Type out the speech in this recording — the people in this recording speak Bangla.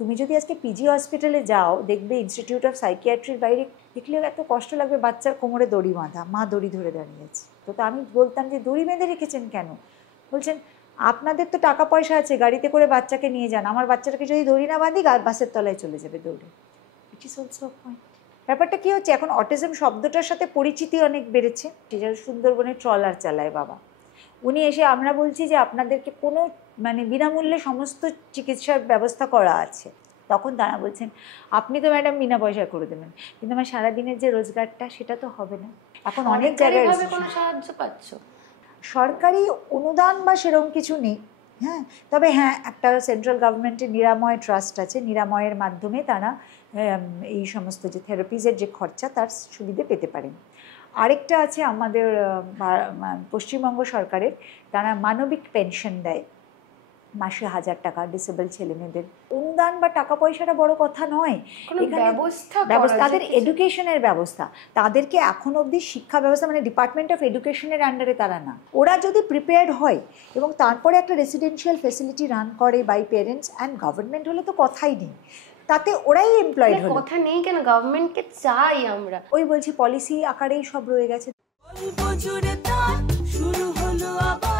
তুমি যদি আজকে পিজি হসপিটালে যাও, দেখবে ইনস্টিটিউট অফ সাইকিয়াট্রির বাইরে দেখলে এত কষ্ট লাগবে, বাচ্চার কোমরে দড়ি বাঁধা, মা দড়ি ধরে দাঁড়িয়ে আছে। তো আমি বলতাম যে দড়ি বেঁধে রেখেছেন কেন? বলছেন আপনাদের তো টাকা পয়সা আছে, গাড়িতে করে বাচ্চাকে নিয়ে যান, আমার বাচ্চাটাকে যদি দড়ি না বাঁধি বাসের তলায় চলে যাবে দৌড়ে। It is also point. ব্যাপারটা কী হচ্ছে, এখন অটিজম শব্দটার সাথে পরিচিতি অনেক বেড়েছে। যারা সুন্দরবনে ট্রলার চালায় বাবা, উনি এসে আমরা বলছি যে আপনাদেরকে কোনো বিনামূল্যে সমস্ত চিকিৎসার ব্যবস্থা করা আছে, তখন তারা বলছেন আপনি তো ম্যাডাম বিনা পয়সা করে দেবেন, কিন্তু আমার সারাদিনের যে রোজগারটা সেটা তো হবে না। এখন অনেক জায়গায় কোনো সাহায্য পাচ্ছ? সরকারি অনুদান বা সেরকম কিছু নেই, হ্যাঁ, তবে হ্যাঁ একটা সেন্ট্রাল গভর্নমেন্টের নিরাময় ট্রাস্ট আছে, নিরাময়ের মাধ্যমে তারা এই সমস্ত যে থেরাপিজের যে খরচা তার সুবিধে পেতে পারেন। আরেকটা আছে আমাদের পশ্চিমবঙ্গ সরকারের, তারা মানবিক পেনশন দেয় মাসে 1000 টাকা ডিসেবল ছেলেমেয়েদের। অনুদান বা টাকা পয়সাটা বড় কথা নয়, ব্যবস্থা তাদের এডুকেশনের ব্যবস্থা, তাদেরকে এখন অবধি শিক্ষা ব্যবস্থা ডিপার্টমেন্ট অফ এডুকেশনের আন্ডারে তারা না। ওরা যদি প্রিপেয়ার্ড হয় এবং তারপরে একটা রেসিডেন্সিয়াল ফেসিলিটি রান করে বাই পেরেন্টস অ্যান্ড গভর্নমেন্ট হলে তো কথাই নেই, তাতে ওরাই এমপ্লয়েড হলো। কথা নেই কেন, গভর্নমেন্টকে চাই আমরা। ওই বলছি পলিসি আকারেই সব রয়ে গেছে। শুরু হলো আবার